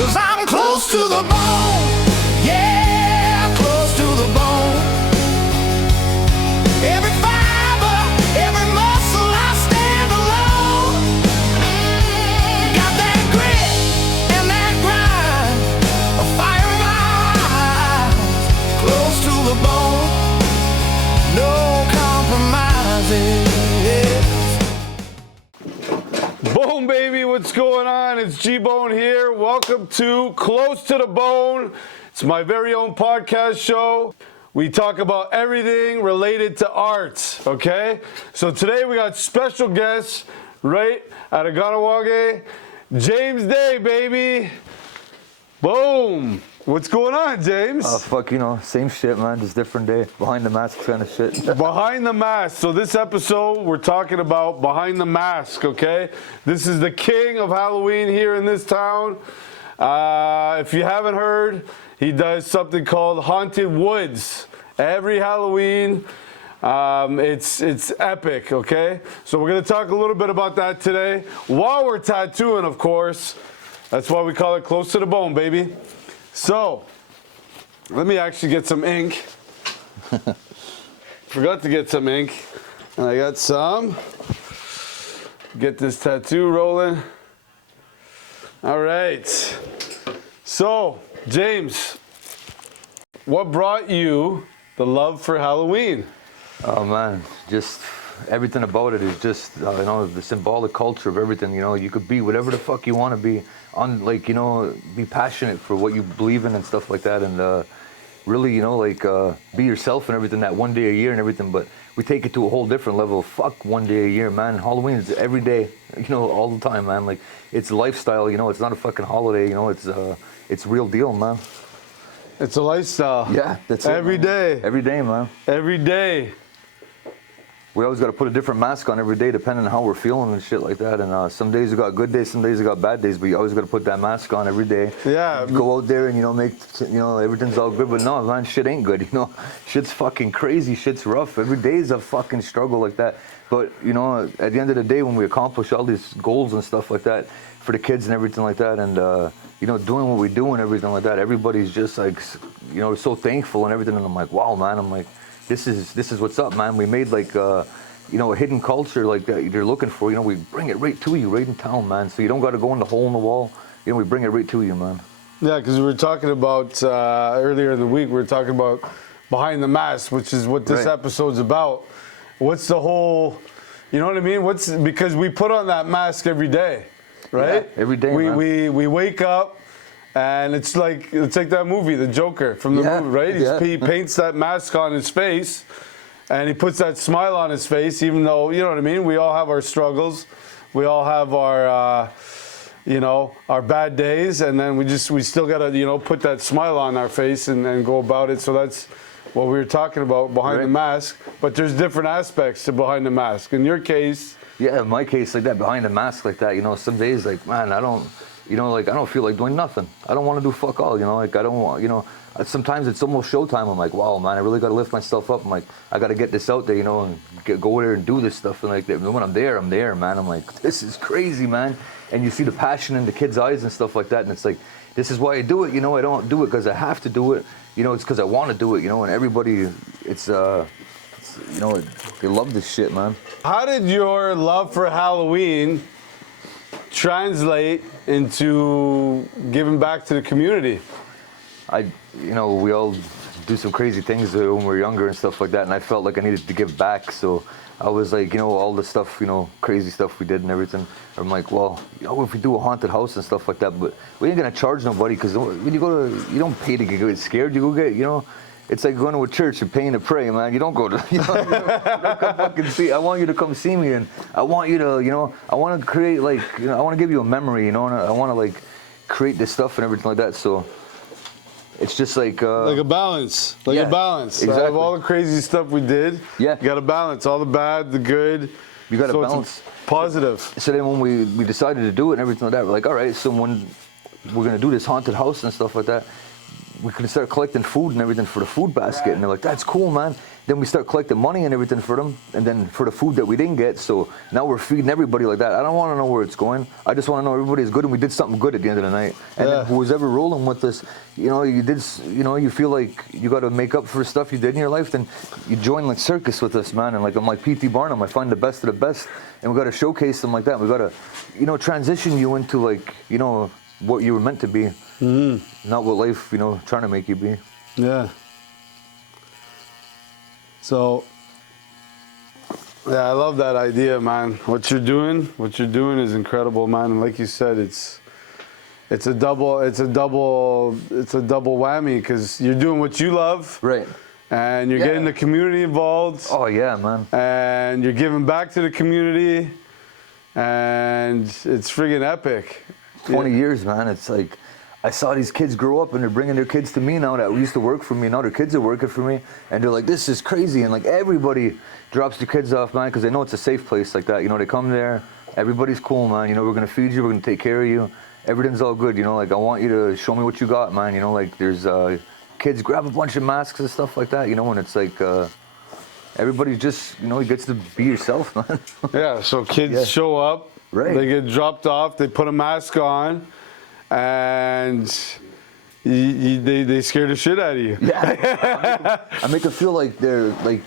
'cause I'm close to the bone. Yeah, close to the bone. Every fiber, every muscle, I stand alone. Got that grit and that grind, a fire in my eyes. Close to the bone, no compromises. Boom, baby, what's going on? It's G-Bone here. Welcome to Close to the Bone. It's my very own podcast show. We talk about everything related to arts, okay? So today we got special guests right out of kahnawake, James Day, baby. Boom. What's going on, James? Fuck, same shit, man. Just different day. Behind the mask kind of shit. Behind the mask. So this episode, we're talking about behind the mask, okay? This is the king of Halloween here in this town. If you haven't heard, he does something called Haunted Woods. Every Halloween, it's epic, okay? So we're going to talk a little bit about that today. While we're tattooing, of course. That's why we call it Close to the Bone, baby. So, let me actually get some ink. Forgot to get some ink. And I got some. Get this tattoo rolling. All right. So, James, what brought you the love for Halloween? Oh, man. Just everything about it is just, the symbolic culture of everything. You could be whatever the fuck you want to be. Be passionate for what you believe in and stuff like that, and really, be yourself and everything that one day a year and everything. But we take it to a whole different level. Fuck one day a year, man. Halloween is every day, all the time, man. Like, it's a lifestyle, it's not a fucking holiday, it's real deal, man. It's a lifestyle. Yeah, that's it. Every day. Every day, man. Every day. We always got to put a different mask on every day, depending on how we're feeling and shit like that. And some days we got good days, some days we got bad days. But you always got to put that mask on every day. Yeah. Go out there and make everything's all good. But no, man, shit ain't good. Shit's fucking crazy. Shit's rough. Every day is a fucking struggle like that. But at the end of the day, when we accomplish all these goals and stuff like that for the kids and everything like that, and doing what we do and everything like that, everybody's just like, so thankful and everything. And I'm like, wow, man. I'm like, this is what's up, man. We made like a hidden culture like that you're looking for. We bring it right to you, right in town, man. So you don't got to go in the hole in the wall. We bring it right to you, man. Yeah, because we were talking about earlier in the week. We were talking about behind the mask, which is what this episode's about. What's the whole? You know what I mean? Because we put on that mask every day, right? Yeah, every day. We wake up. And it's like that movie, The Joker from the movie, right? He paints that mask on his face, and he puts that smile on his face, even though, you know what I mean? We all have our struggles. We all have our, our bad days, and then we still got to, put that smile on our face and go about it. So that's what we were talking about behind the mask. But there's different aspects to behind the mask. In your case... Yeah, in my case, like that, behind the mask like that, some days, like, man, I don't feel like doing nothing. I don't want to do fuck all, I don't want, sometimes it's almost showtime. I'm like, wow, man, I really got to lift myself up. I'm like, I got to get this out there, and go there and do this stuff. And like, when I'm there, man. I'm like, this is crazy, man. And you see the passion in the kids' eyes and stuff like that. And it's like, this is why I do it. I don't do it because I have to do it. It's because I want to do it, and everybody, they love this shit, man. How did your love for Halloween translate into giving back to the community? We all do some crazy things when we're younger and stuff like that, and I felt like I needed to give back. So I was like, all the stuff, crazy stuff we did and everything. I'm like, well, if we do a haunted house and stuff like that, but we ain't gonna charge nobody, because when you go to, you don't pay to get scared. You go get, it's like going to a church and paying to pray, man. You don't go to, you don't come fucking see. I want you to come see me, and I want you to, I want to create, like, I want to give you a memory, and I want to, like, create this stuff and everything like that. So it's just like a balance, a balance. Exactly. Out of all the crazy stuff we did, you got to balance all the bad, the good. You got to balance. Positive. So then when we decided to do it and everything like that, we're like, all right, so when we're gonna do this haunted house and stuff like that, we could start collecting food and everything for the food basket. And they're like, that's cool, man. Then we start collecting money and everything for them, and then for the food that we didn't get. So now we're feeding everybody like that. I don't want to know where it's going. I just want to know everybody's good and we did something good at the end of the night. And then who was ever rolling with us, you feel like you got to make up for stuff you did in your life. Then you join like circus with us, man. And like I'm like P.T. Barnum. I find the best of the best, and we got to showcase them like that. We got to, transition you into like, what you were meant to be, not what life, trying to make you be. Yeah. So, yeah, I love that idea, man. What you're doing is incredible, man. And like you said, it's a double whammy because you're doing what you love, right? And you're getting the community involved. Oh yeah, man. And you're giving back to the community, and it's friggin' epic. 20 years, man. It's like I saw these kids grow up and they're bringing their kids to me now that used to work for me. Now their kids are working for me, and they're like, this is crazy. And like everybody drops their kids off, man, because they know it's a safe place like that. They come there, everybody's cool, man. We're gonna feed you, we're gonna take care of you. Everything's all good. Like I want you to show me what you got, man. Like there's kids grab a bunch of masks and stuff like that. And it's like everybody's just he gets to be yourself, man. Yeah. So kids show up. Right. They get dropped off. They put a mask on, and they scare the shit out of you. Yeah. I make them feel like they're like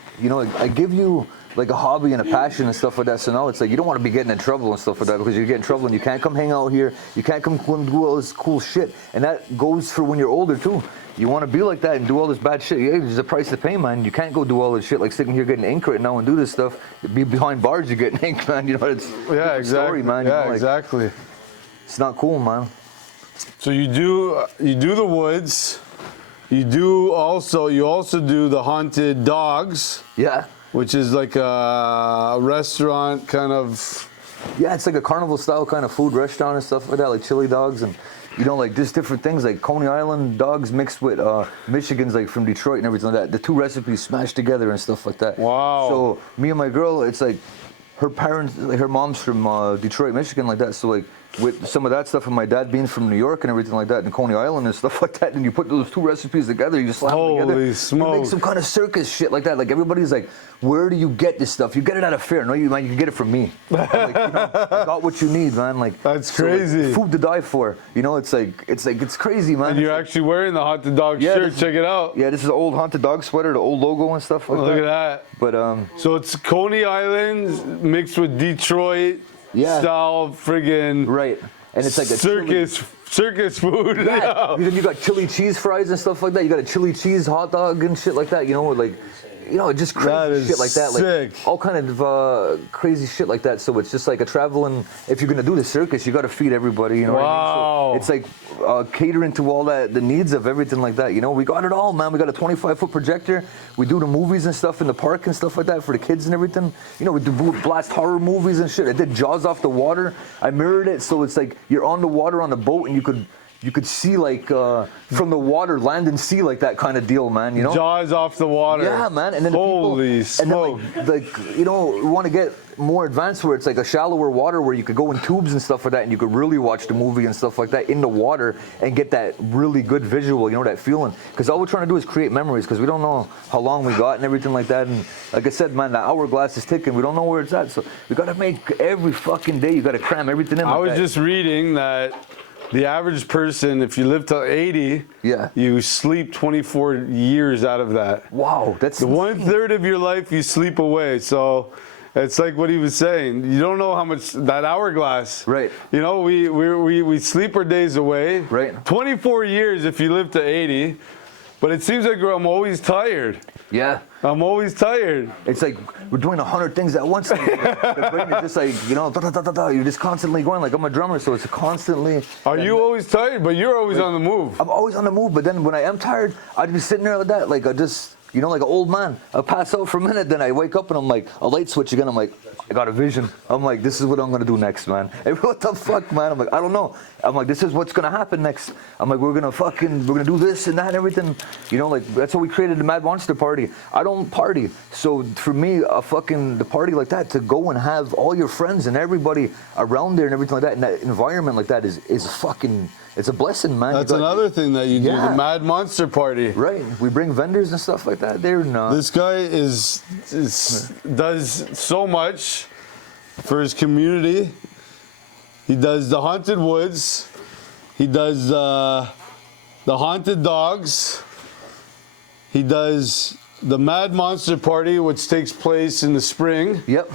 I give you like a hobby and a passion and stuff like that. So now it's like you don't want to be getting in trouble and stuff like that because you get in trouble and you can't come hang out here. You can't come do all this cool shit. And that goes for when you're older too. You want to be like that and do all this bad shit. Yeah, there's a price to pay, man. You can't go do all this shit like sitting here getting ink right now and do this stuff. Be behind bars, you're getting ink, man. It's exactly. Story, man. Exactly. It's not cool, man. So you do the woods. You also do the haunted dogs. Yeah. Which is like a restaurant kind of. Yeah, it's like a carnival style kind of food restaurant and stuff like that, like chili dogs and. Like just different things like Coney Island dogs mixed with Michigan's like from Detroit and everything like that. The two recipes smashed together and stuff like that. Wow. So me and my girl, it's like her parents, like her mom's from Detroit, Michigan like that. So like with some of that stuff and my dad being from New York and everything like that and Coney Island and stuff like that, and you put those two recipes together, you slap them together. Holy smokes. You make some kind of circus shit like that. Like everybody's like, where do you get this stuff? You get it at a fair. No, you can get it from me. Like, I got what you need, man. Like that's crazy. Like, food to die for. It's crazy, man. And you're actually wearing the haunted dog shirt. Check it out. Yeah, this is an old haunted dog sweater, the old logo and stuff like that. Look at that. But so it's Coney Island mixed with Detroit style friggin' right. And it's like a circus food. Yeah. You got chili cheese fries and stuff like that. You got a chili cheese hot dog and shit like that. Just crazy shit like that. Sick. Like all kind of crazy shit like that. So it's just like a traveling. If you're gonna do the circus, you got to feed everybody. You know what I mean? So it's like catering to all the needs of everything like that. We got it all, man. We got a 25-foot projector. We do the movies and stuff in the park and stuff like that for the kids and everything. We do blast horror movies and shit. I did Jaws off the water. I mirrored it, so it's like you're on the water on the boat and you could see like from the water, land and sea, like that kind of deal, man. Jaws off the water. Yeah, man. And then holy smoke. And then we want to get more advanced where it's like a shallower water where you could go in tubes and stuff like that, and you could really watch the movie and stuff like that in the water and get that really good visual, that feeling. Because all we're trying to do is create memories because we don't know how long we got and everything like that. And like I said, man, the hourglass is ticking. We don't know where it's at, so we got to make every fucking day. You got to cram everything in. I was just reading that. The average person, if you live till 80, you sleep 24 years out of that. Wow, that's the 1/3 of your life you sleep away. So it's like what he was saying. You don't know how much that hourglass. Right. We sleep our days away. Right. 24 years if you live to 80, but it seems like I'm always tired. Yeah. I'm always tired. It's like we're doing 100 things at once. The brain is just like, you're just constantly going. Like I'm a drummer, so it's constantly. Are you always tired? But you're always on the move. I'm always on the move, but then when I am tired, I'd be sitting there like that. Like I just, like an old man. I'll pass out for a minute, then I wake up and I'm like, a light switch again. I'm like, I got a vision. I'm like, this is what I'm going to do next, man. Hey, what the fuck, man? I'm like, I don't know. I'm like, this is what's going to happen next. I'm like, we're going to do this and that and everything. That's how we created the Mad Monster Party. I don't party. So for me, the party like that, to go and have all your friends and everybody around there and everything like that, in that environment like that is fucking it's a blessing, man. That's another thing that you do, Yeah. the Mad Monster Party. Right. We bring vendors and stuff like that. They're not. This guy does so much for his community. He does the haunted woods. He does the haunted dogs. He does the Mad Monster Party, which takes place in the spring. Yep.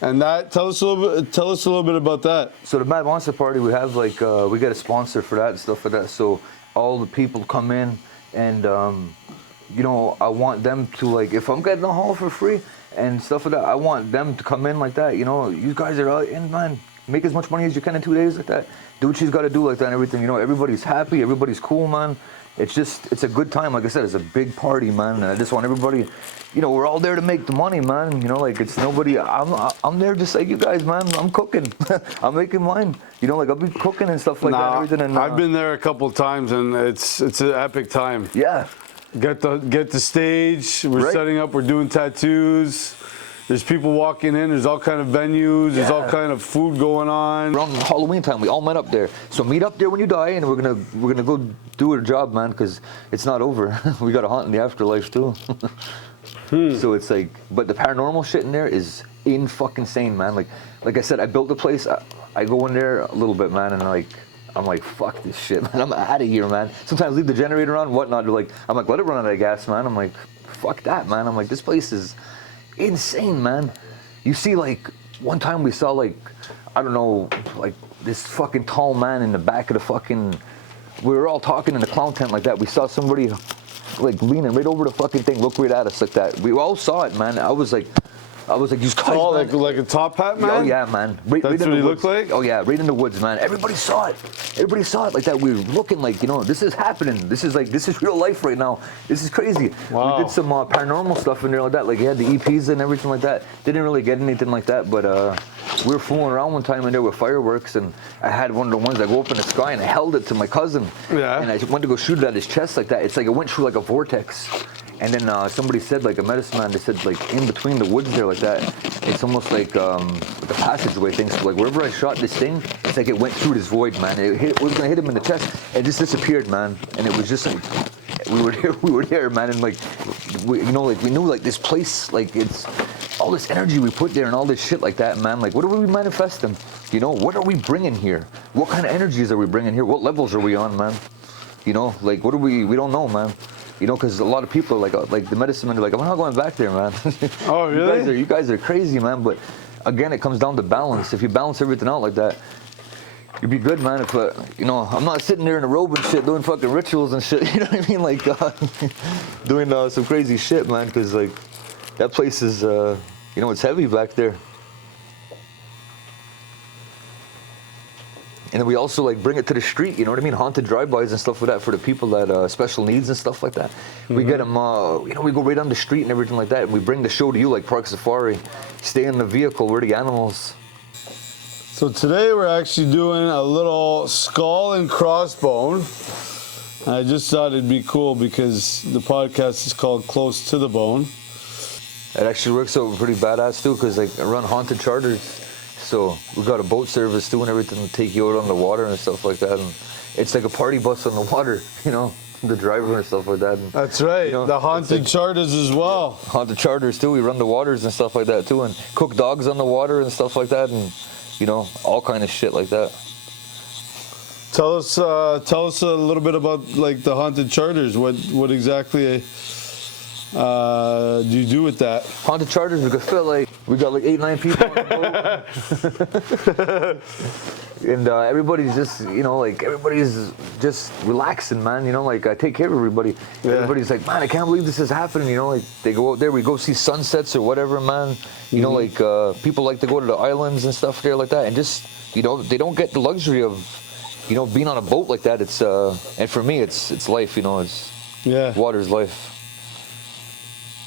And that, tell us a little bit about that. So the Mad Monster Party, we have like we get a sponsor for that and stuff like that. So all the people come in, and you know, I want them to, like, if I'm getting the hall for free and stuff like that, I want them to come in like that. You know, you guys are out in, man. Make as much money as you can in 2 days like that. Do what she's got to do like that and everything. You know, everybody's happy, everybody's cool, man. It's a good time. Like I said, it's a big party, man. And I just want everybody, you know, we're all there to make the money, man. You know, like, it's nobody, I'm there just like you guys, man. I'm cooking. I'm making mine. You know, like, I'll be cooking and stuff like that and everything. And, I've been there a couple of times, and it's an epic time. Yeah. Get the stage. We're Right. setting up. We're doing tattoos. There's people walking in. There's all kind of venues. There's all Yeah. kind of food going on. Around Halloween time, we all met up there. So meet up there when you die, and we're gonna go do our job, man, because it's not over. We got to hunt in the afterlife too. So it's like, but the paranormal shit in there is in fucking insane, man. Like I said, I built the place. I go in there a little bit, man, and I'm like, fuck this shit, man. I'm out of here, man. Sometimes leave the generator on, whatnot. I'm like, let it run out of gas, man. I'm like, fuck that, man. I'm like, this place is insane, man. You see, like, one time we saw, like, I don't know, like, this fucking tall man in the back of the fucking, we were all talking in the clown tent like that. We saw somebody, like, leaning right over the fucking thing, look right at us like that. We all saw it, man. I was like, you guys, Oh, man. like a top hat, man? Oh yeah, man. Right That's in what the he woods. looked like? Oh yeah, right in the woods, man. Everybody saw it. Everybody saw it like that. We were looking like, you know, this is happening. This is real life right now. This is crazy. Wow. We did some paranormal stuff in there like that. Like, he had the EPs and everything like that. Didn't really get anything like that, but we were fooling around one time in there with fireworks, and I had one of the ones that go up in the sky, and I held it to my cousin. Yeah. And I went to go shoot it at his chest like that. It's like it went through like a vortex. And then somebody said, like, a medicine man, they said, like, in between the woods there like that, it's almost like a passageway thing. So, like, wherever I shot this thing, it's like it went through this void, man. It was gonna hit him in the chest. It just disappeared, man. And it was just like, we were there, man. And like, we knew, like, this place, like, it's all this energy we put there and all this shit like that, man. Like, what are we manifesting? You know, what are we bringing here? What kind of energies are we bringing here? What levels are we on, man? You know, like, what are we don't know, man. You know, because a lot of people are like the medicine men are like, I'm not going back there, man. Oh, really? You guys are crazy, man. But again, it comes down to balance. If you balance everything out like that, you'd be good, man. If you know, I'm not sitting there in a robe and shit doing fucking rituals and shit. You know what I mean? Like doing some crazy shit, man. Because like that place is, you know, it's heavy back there. And then we also, like, bring it to the street, you know what I mean? Haunted drive-bys and stuff like that for the people that special needs and stuff like that. We get them, you know, we go right on the street and everything like that, and we bring the show to you like Park Safari. Stay in the vehicle, we're the animals. So today we're actually doing a little skull and crossbone. I just thought it'd be cool because the podcast is called Close to the Bone. It actually works out pretty badass too, because like I run haunted charters. So we got a boat service too and everything to take you out on the water and stuff like that. And it's like a party bus on the water, you know, the driver and stuff like that. And, That's right, you know, the haunted like, charters as well. haunted charters too. We run the waters and stuff like that too, and cook dogs on the water and stuff like that, and you know, all kind of shit like that. Tell us a little bit about like the haunted charters. What exactly do you do with that? Haunted charters, we got like 8-9 people on the boat. And everybody's just, you know, like everybody's just relaxing, man. You know, like I take care of everybody. Yeah. Everybody's like, man, I can't believe this is happening. You know, like they go out there, we go see sunsets or whatever, man. You know, like people like to go to the islands and stuff there like that, and just, you know, they don't get the luxury of, you know, being on a boat like that. It's and for me, it's life. You know, it's water's life.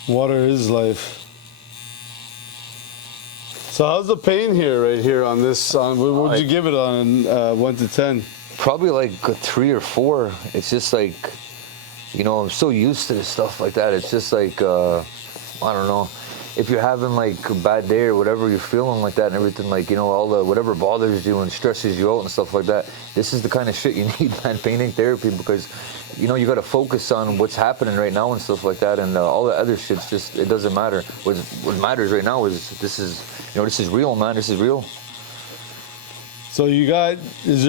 Water is life. So how's the pain here, right here on this? What would you give it on 1 to 10? Probably like a 3 or 4. It's just like, you know, I'm so used to this stuff like that. It's just like, I don't know. if you're having like a bad day or whatever you're feeling like that and everything, like, you know, all the whatever bothers you and stresses you out and stuff like that, this is the kind of shit you need, man, painting therapy, because, you know, you got to focus on what's happening right now and stuff like that, and all the other shit's just, it doesn't matter. What matters right now is this is, you know, this is real, man. This is real. So is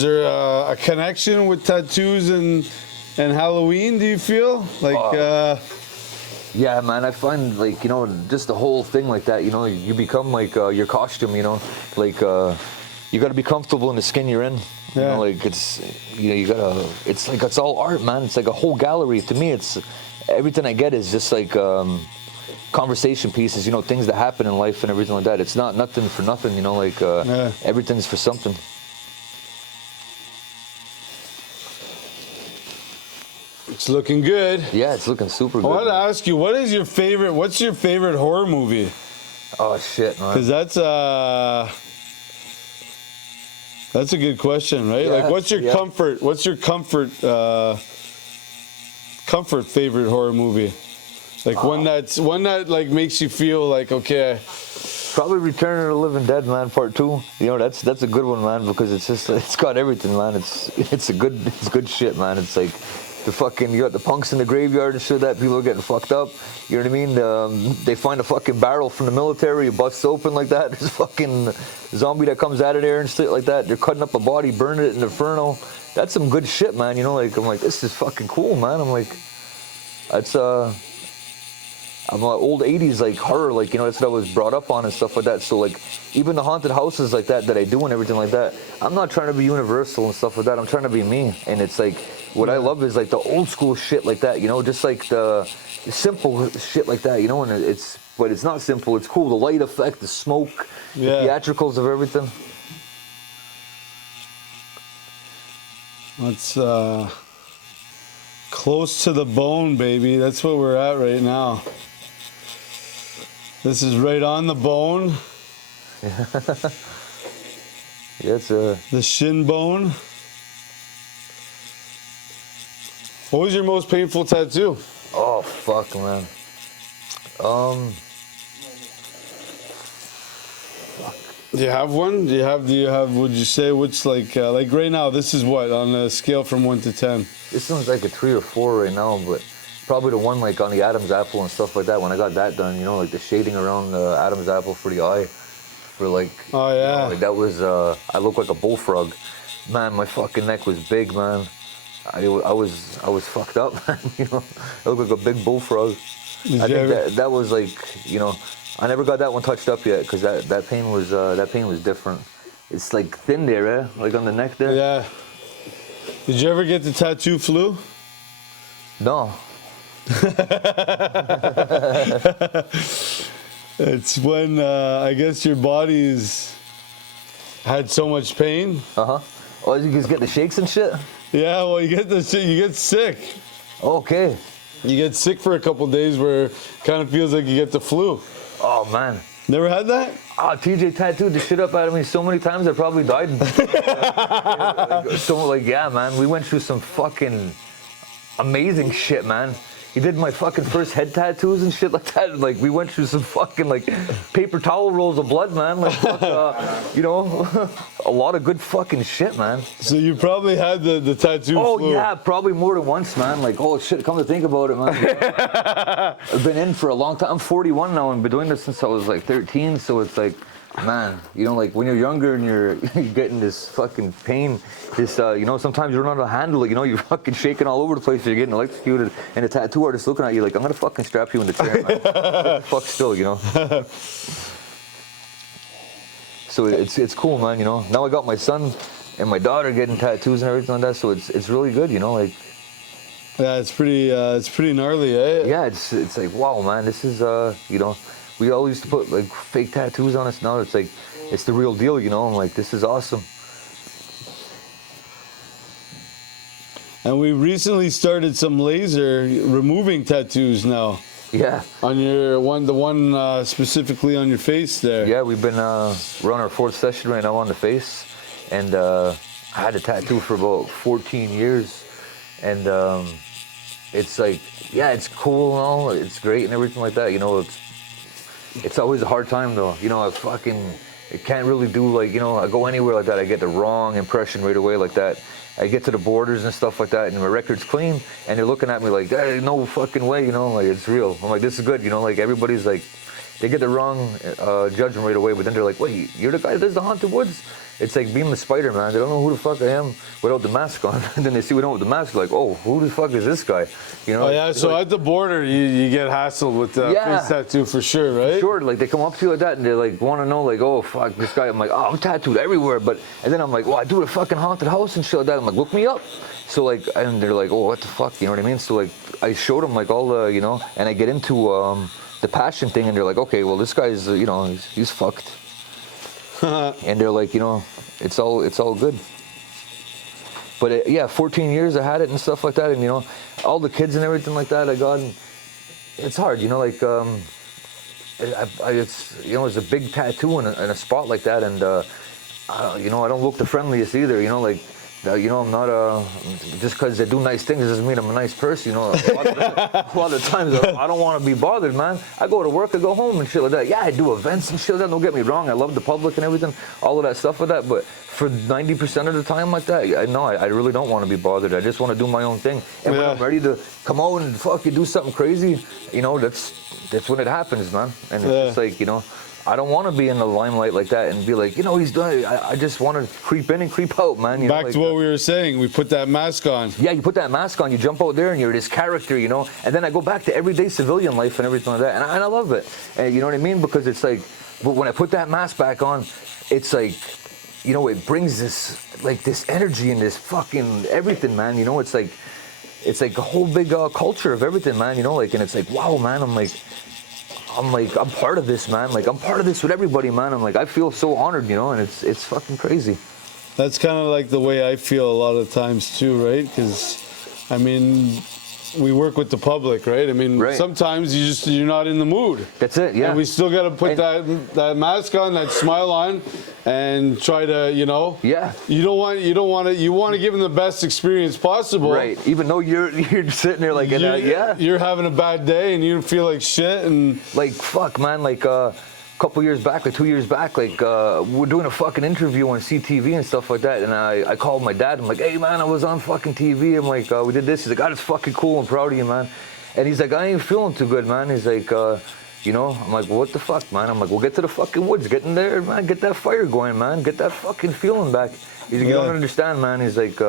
there a connection with tattoos and Halloween, do you feel? Like, yeah, man, I find, like, you know, just the whole thing like that, you know, you become like your costume, you know, like, you got to be comfortable in the skin you're in. You know, like, it's, you know, you gotta, it's like, it's all art, man. It's like a whole gallery. To me, it's, everything I get is just like conversation pieces, you know, things that happen in life and everything like that. It's not nothing for nothing, you know, like, everything's for something. It's looking good. Yeah, it's looking super good. I wanted to ask you, what's your favorite horror movie? Oh, shit, man. Because that's a good question, right? Yeah, like, what's your comfort favorite horror movie? Like, one that like makes you feel like, okay. Probably Return of the Living Dead, man, Part 2. You know, that's a good one, man, because it's just, it's got everything, man. It's good shit, man. It's like, you got the punks in the graveyard and shit that people are getting fucked up. You know what I mean? They find a fucking barrel from the military, it busts open like that. There's a fucking zombie that comes out of there and shit like that. They're cutting up a body, burning it in the inferno. That's some good shit, man. You know, like, I'm like, this is fucking cool, man. I'm like, that's I'm like old 80s like horror, like, you know, that's what I was brought up on and stuff like that. So like, even the haunted houses like that I do and everything like that, I'm not trying to be universal and stuff like that. I'm trying to be me. And it's like, what I love is like the old school shit like that, you know, just like the simple shit like that, you know, and but it's not simple, it's cool. The light effect, the smoke, the theatricals of everything. That's close to the bone, baby. That's what we're at right now. This is right on the bone. Yeah, it's the shin bone. What was your most painful tattoo? Oh, fuck, man. Do you have one? Do you have, would you say, which, like right now, this is what, on a scale from 1 to 10? This one's like a 3 or 4 right now, but probably the one like on the Adam's apple and stuff like that, when I got that done, you know, like the shading around the Adam's apple for the eye, for like, oh yeah, you know, like that was, I looked like a bullfrog. Man, my fucking neck was big, man. I was fucked up, man. You know, I looked like a big bullfrog. I think that was like, you know, I never got that one touched up yet, because that pain was different. It's like thin there, eh? Like on the neck there. Yeah. Did you ever get the tattoo flu? No. It's when I guess your body's had so much pain. Oh, you just get the shakes and shit? Yeah, well, you get sick. Okay. You get sick for a couple days where it kind of feels like you get the flu. Oh, man. Never had that? Oh, TJ tattooed the shit up out of me so many times I probably died. Yeah, man, we went through some fucking amazing shit, man. He did my fucking first head tattoos and shit like that. Like, we went through some fucking, like, paper towel rolls of blood, man. Like, you know, a lot of good fucking shit, man. So you probably had the tattoo flu. Oh, yeah, probably more than once, man. Like, oh, shit, come to think about it, man. I've been in for a long time. I'm 41 now and been doing this since I was, like, 13. So it's like, man, you know, like when you're younger and you're getting this fucking pain, this, you know, sometimes you don't know how to handle it, you know, you're fucking shaking all over the place, you're getting electrocuted, and the tattoo artist looking at you like, I'm gonna fucking strap you in the chair, man. What the fuck still, you know? So it's cool, man, you know. Now I got my son and my daughter getting tattoos and everything like that, so it's really good, you know, like. Yeah, it's pretty gnarly, eh? Yeah, it's like, wow, man, this is, you know, we all used to put like fake tattoos on us. Now it's like, it's the real deal, you know. I'm like, this is awesome. And we recently started some laser removing tattoos now. Yeah. On the one specifically on your face there. Yeah, we're on our 4th session right now on the face, and I had a tattoo for about 14 years, and it's like, yeah, it's cool and all, it's great and everything like that, you know, it's always a hard time though, you know, I can't really do like, you know, I go anywhere like that, I get the wrong impression right away like that. I get to the borders and stuff like that, and my record's clean, and they're looking at me like, hey, no fucking way, you know, like, it's real. I'm like, this is good, you know, like, everybody's like, they get the wrong judgment right away, but then they're like, wait, you're the guy that does the Haunted Woods? It's like being the Spider, man. They don't know who the fuck I am without the mask on. And then they see we don't with the mask, like, oh, who the fuck is this guy? You know? Oh, yeah, so like, at the border, you get hassled with the face tattoo for sure, right? Sure, like, they come up to you like that, and they, like, want to know, like, oh, fuck, this guy. I'm like, oh, I'm tattooed everywhere, and then I'm like, well, I do a fucking haunted house and shit like that. I'm like, look me up. So, like, and they're like, oh, what the fuck, you know what I mean? So, like, I showed them, like, all the, you know, and I get into the passion thing, and they're like, okay, well, this guy's, you know, he's fucked. And they're like, you know, it's all good. But yeah, 14 years I had it and stuff like that, and you know, all the kids and everything like that I got. And it's hard, you know, like it's, you know, it's a big tattoo in a spot like that, and you know, I don't look the friendliest either, you know, like. You know, I'm not just because they do nice things doesn't mean I'm a nice person, you know. A lot of times I don't want to be bothered, man. I go to work, I go home and shit like that. Yeah, I do events and shit like that, don't get me wrong. I love the public and everything, all of that stuff like that. But for 90% of the time like that, I really don't want to be bothered. I just want to do my own thing. And when I'm ready to come out and fucking do something crazy, you know, that's when it happens, man. And it's just like, you know, I don't want to be in the limelight like that and be like, you know, he's done it. I just want to creep in and creep out, man. You Back know, like to what we were saying, we put that mask on. Yeah, you put that mask on, you jump out there and you're this character, you know. And then I go back to everyday civilian life and everything like that. And I love it. And you know what I mean? Because it's like, but when I put that mask back on, it's like, you know, it brings this, like, this energy and this fucking everything, man. You know, it's like a whole big culture of everything, man. You know, like, and it's like, wow, man, I'm part of this, man. Like, I'm part of this with everybody, man. I'm like, I feel so honored, you know, and it's fucking crazy. That's kind of like the way I feel a lot of times too, right? Because, I mean, we work with the public, right? I mean, sometimes you're not in the mood. That's it, yeah. And we still got to put that mask on, that smile on, and try to, you know. Yeah. You want to give them the best experience possible. Right. Even though you're sitting there like, you're having a bad day and you feel like shit and like, fuck, man, like couple years back, like 2 years back, like we're doing a fucking interview on CTV and stuff like that, and I called my dad. I'm like, hey man, I was on fucking TV. I'm like, we did this. He's like, God, it's fucking cool. I'm proud of you, man. And he's like, I ain't feeling too good, man. He's like, you know, I'm like, well, what the fuck, man? I'm like, well, get to the fucking woods, get in there, man, get that fire going, man, get that fucking feeling back. He's like, you don't understand, man. He's like,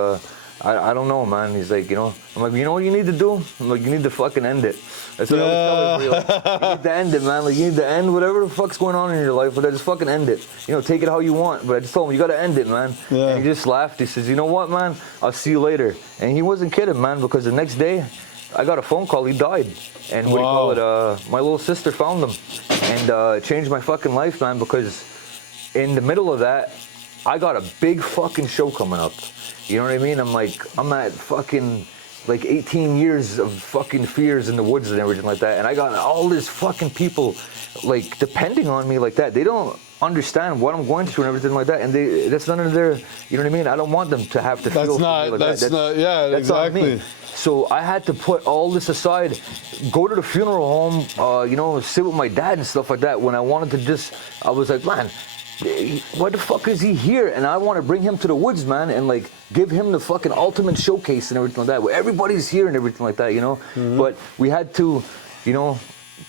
I don't know, man. He's like, you know, I'm like, you know what you need to do? I'm like, you need to fucking end it. That's what I was telling everybody. Like, you need to end it, man. Like, you need to end whatever the fuck's going on in your life, but I just fucking end it. You know, take it how you want. But I just told him, you gotta end it, man. Yeah. And he just laughed. He says, you know what, man? I'll see you later. And he wasn't kidding, man, because the next day, I got a phone call. He died. And what do you call it? My little sister found him. And it changed my fucking life, man, because in the middle of that, I got a big fucking show coming up. You know what I mean? I'm at fucking like 18 years of fucking fears in the woods and everything like that. And I got all this fucking people like depending on me like that. They don't understand what I'm going through and everything like that. And that's none of their, you know what I mean? I don't want them to have to feel like that. That's exactly. Not me. So I had to put all this aside, go to the funeral home, you know, sit with my dad and stuff like that. When I wanted to just, I was like, man, why the fuck is he here? And I want to bring him to the woods, man, and like give him the fucking ultimate showcase and everything like that, where everybody's here and everything like that, you know. Mm-hmm. But we had to, you know,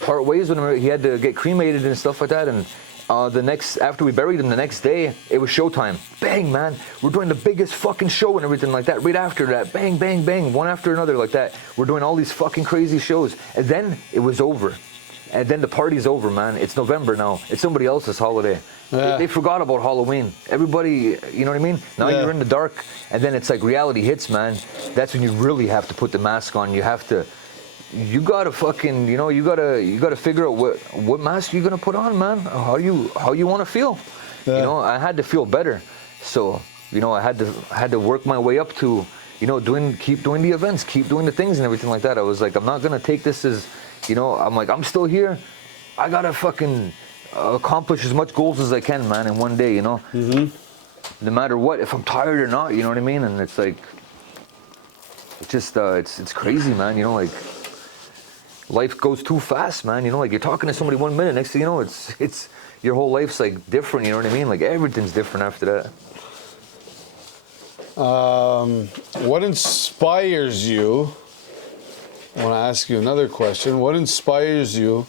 part ways with him. He had to get cremated and stuff like that. And after we buried him, the next day it was showtime. Bang, man, we're doing the biggest fucking show and everything like that. Right after that, bang, bang, bang, one after another like that. We're doing all these fucking crazy shows, and then it was over. And then the party's over, man. It's November now. It's somebody else's holiday. Yeah. They forgot about Halloween. Everybody, you know what I mean? Now you're in the dark, and then it's like reality hits, man. That's when you really have to put the mask on. You gotta fucking, you know, you gotta figure out what mask you're gonna put on, man. How you want to feel. Yeah. You know, I had to feel better, so you know, I had to work my way up to, you know, keep doing the events, keep doing the things and everything like that. I was like, I'm not gonna take this as, you know, I'm like, I'm still here. I gotta fucking accomplish as much goals as I can, man, in one day, you know. Mm-hmm. No matter what, if I'm tired or not, you know what I mean. And it's like, just it's crazy, man. You know, like life goes too fast, man. You know, like you're talking to somebody 1 minute, next thing you know, it's your whole life's like different. You know what I mean? Like everything's different after that. What inspires you? I want to ask you another question. What inspires you?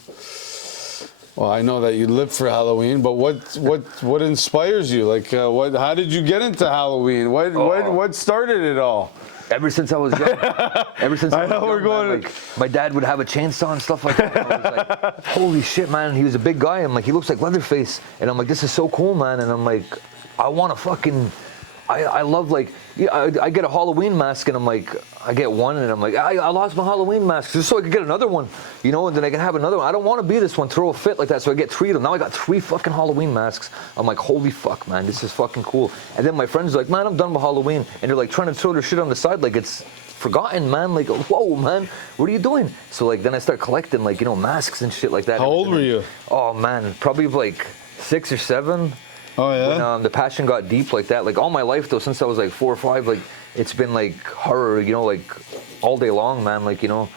Well, I know that you live for Halloween, but what inspires you? Like, how did you get into Halloween? What started it all? Ever since I was young, I know we're going. Man, like, my dad would have a chainsaw and stuff like that. And I was like, holy shit, man! And he was a big guy. I'm like, he looks like Leatherface, and I'm like, this is so cool, man. And I'm like, I want to fucking. I love like, yeah, I get a Halloween mask and I'm like, I get one and I'm like, I lost my Halloween mask just so I could get another one, you know, and then I can have another one. I don't want to be this one, throw a fit like that, so I get 3 of them. Now I got 3 fucking Halloween masks. I'm like, holy fuck, man, this is fucking cool. And then my friends are like, man, I'm done with Halloween. And they're like trying to throw their shit on the side like it's forgotten, man. Like, whoa, man, what are you doing? So like, then I start collecting like, you know, masks and shit like that. How old were you? Oh man, probably like 6 or 7. Oh yeah. When the passion got deep like that, like all my life though, since I was like 4 or 5, like it's been like horror, you know, like all day long, man. Like, you know,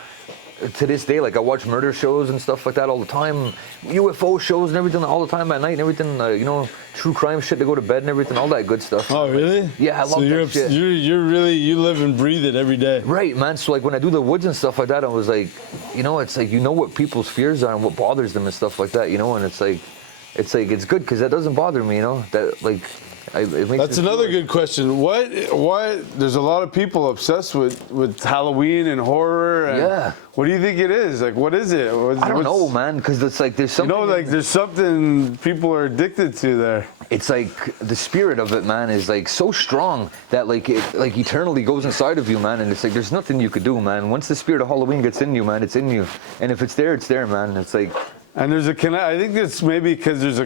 to this day, like I watch murder shows and stuff like that all the time, UFO shows and everything all the time at night and everything. You know, true crime shit to go to bed and everything, all that good stuff. Oh really? Yeah, I love that shit. You're really, you live and breathe it every day. Right, man. So like when I do the woods and stuff like that, I was like, you know, it's like, you know what people's fears are and what bothers them and stuff like that, you know, and it's good because that doesn't bother me, you know. That like, it makes. That's another good question. What? There's a lot of people obsessed with Halloween and horror. And yeah. What do you think it is? Like, what is it? I don't know, man. Because it's like there's something. You know, like there's something people are addicted to there. It's like the spirit of it, man, is like so strong that like it like eternally goes inside of you, man. And it's like there's nothing you could do, man. Once the spirit of Halloween gets in you, man, it's in you. And if it's there, man. It's like. And there's I think it's maybe because there's a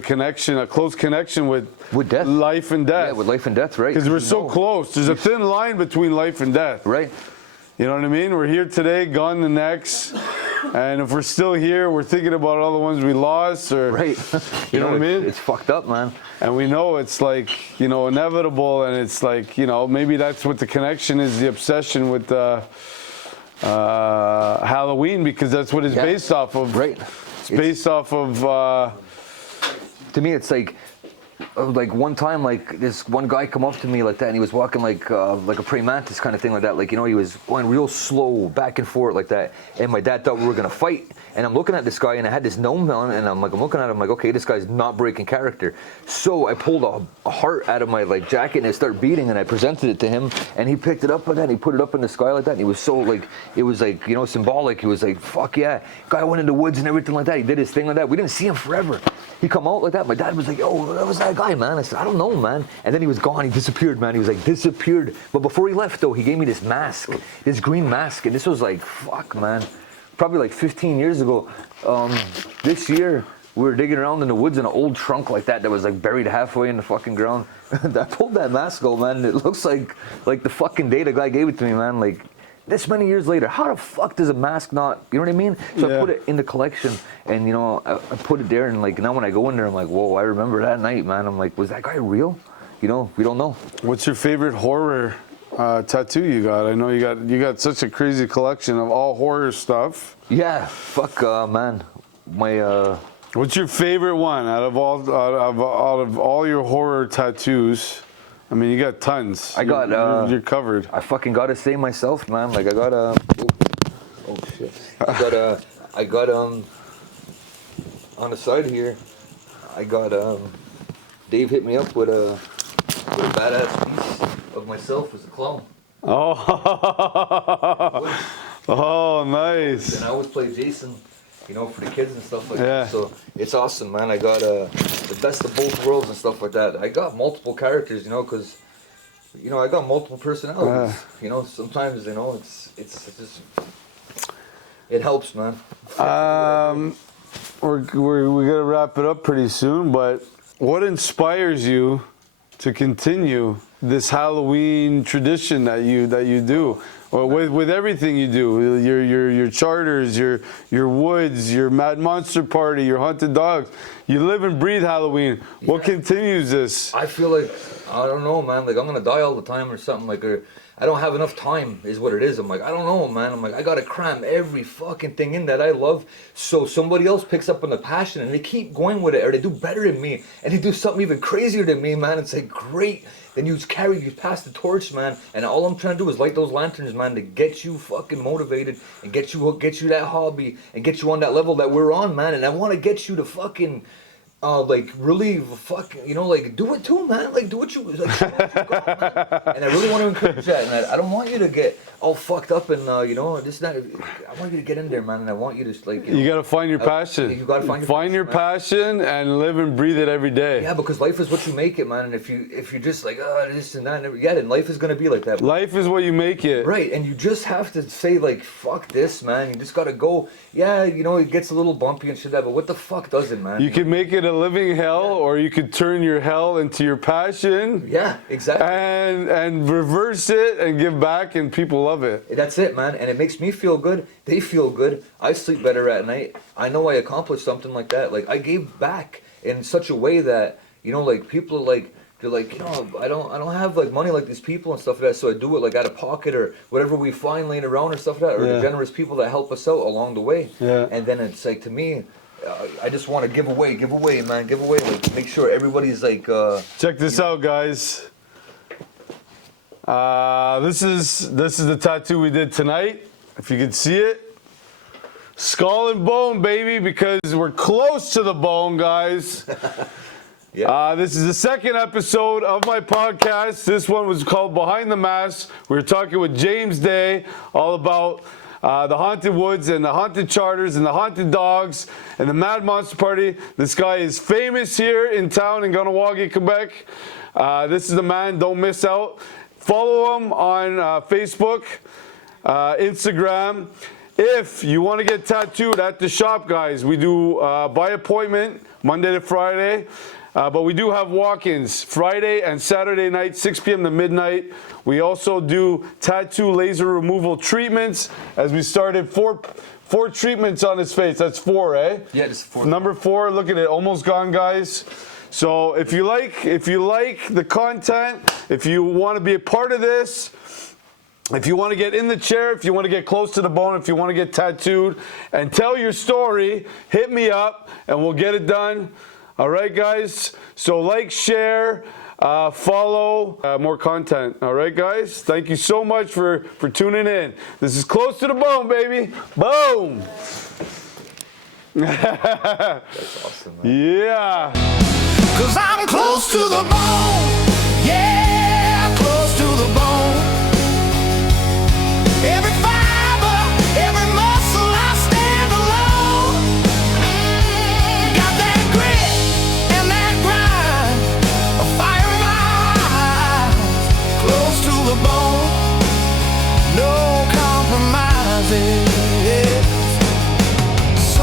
close connection with death, life and death. Yeah, with life and death, right? Because we're so close. There's a thin line between life and death. Right. You know what I mean? We're here today, gone the next. And if we're still here, we're thinking about all the ones we lost. Or, right. You know what I mean? It's fucked up, man. And we know it's like, you know, inevitable. And it's like, you know, maybe that's what the connection is, the obsession with Halloween, because that's what it's based off of. Right. It's based off of. To me, it's like one time, like this one guy come up to me like that, and he was walking like a praying mantis kind of thing like that. Like, you know, he was going real slow back and forth like that. And my dad thought we were gonna fight. And I'm looking at this guy, and I had this gnome on, and I'm looking at him like, okay, this guy's not breaking character. So I pulled a heart out of my like jacket, and it started beating, and I presented it to him, and he picked it up like that, and he put it up in the sky like that, and he was so like, it was like, you know, symbolic. He was like, fuck yeah. Guy went in the woods and everything like that. He did his thing like that. We didn't see him forever. He come out like that. My dad was like, yo, that was that guy, man. I said, I don't know, man. And then he was gone. He disappeared, man. He was like, disappeared. But before he left, though, he gave me this mask, this green mask, and this was like, fuck, man. Probably like 15 years ago. This year, we were digging around in the woods in an old trunk like that was like buried halfway in the fucking ground. I pulled that mask out, man. It looks like the fucking day the guy gave it to me, man. Like this many years later, how the fuck does a mask not? You know what I mean? So I put it in the collection, and you know, I put it there, and like now when I go in there, I'm like, whoa, I remember that night, man. I'm like, was that guy real? You know, we don't know. What's your favorite horror tattoo you got? I know you got such a crazy collection of all horror stuff. Yeah, fuck, man. My What's your favorite one out of all your horror tattoos? I mean, you got tons. You're covered. I fucking gotta say myself, man. Like I got oh shit. I got on the side here. I got Dave hit me up with a badass piece of myself as a clown. Oh. Oh, nice. And I always play Jason, you know, for the kids and stuff like that. So it's awesome, man. I got the best of both worlds and stuff like that. I got multiple characters, you know, because, you know, I got multiple personalities. You know, sometimes, you know, it's just, it helps, man. We're gonna wrap it up pretty soon, but what inspires you to continue this Halloween tradition that you do? Or with everything you do, your charters, your woods, your Mad Monster Party, your haunted dogs. You live and breathe Halloween. What continues this? I feel like, I don't know, man. Like, I'm gonna die all the time or something. Like, or I don't have enough time, is what it is. I'm like, I don't know, man. I'm like, I gotta cram every fucking thing in that I love, so somebody else picks up on the passion and they keep going with it, or they do better than me, and they do something even crazier than me, man. It's like, great. Then you pass the torch, man. And all I'm trying to do is light those lanterns, man, to get you fucking motivated and get you that hobby and get you on that level that we're on, man. And I want to get you to fucking, like, really fucking, you know, like, do it too, man. Like, do what you, like, show what you got, man. And I really want to encourage that. And I don't want you to get all fucked up and, you know, this, that. I want you to get in there, man. And I want you to, like, you got to find your passion. You got to find your passion and live and breathe it every day. Yeah, because life is what you make it, man. And if you're just like, this and that, then life is going to be like that. Life is what you make it. Right, and you just have to say, like, fuck this, man. You just got to go. Yeah, you know, it gets a little bumpy and shit like that, but what the fuck doesn't, man? You can make it a living hell, or you could turn your hell into your passion. Yeah, exactly. And reverse it and give back, and people love it. That's it, man. And it makes me feel good. They feel good. I sleep better at night. I know I accomplished something like that. Like, I gave back in such a way that, you know, like, people are like, they're like, you know, I don't have like money like these people and stuff like that, so I do it like out of pocket or whatever we find laying around or stuff like that, or the generous people that help us out along the way. Yeah. And then it's like, to me, I just want to give away, man, give away. Like, make sure everybody's like. Check this out, guys. This is the tattoo we did tonight. If you can see it, skull and bone, baby, because we're close to the bone, guys. Yeah. This is the second episode of my podcast. This one was called Behind the Mask. We were talking with James Day all about the haunted woods and the haunted charters and the haunted dogs and the Mad Monster Party. This guy is famous here in town in kahnawake, Quebec. This is the man. Don't miss out. Follow him on Facebook, Instagram. If you want to get tattooed at the shop, guys, we do by appointment Monday to Friday. But we do have walk-ins Friday and Saturday night, 6 p.m. to midnight. We also do tattoo laser removal treatments. As we started, four treatments on his face. That's 4, eh? Yeah, just 4. Number 4. Look at it, almost gone, guys. So if you like the content, if you want to be a part of this, if you want to get in the chair, if you want to get close to the bone, if you want to get tattooed and tell your story, hit me up and we'll get it done. All right, guys. So like, share, follow, more content. All right, guys. Thank you so much for tuning in. This is Close to the Bone, baby. Boom. That's awesome, man. Yeah. 'Cause I'm close to the bone.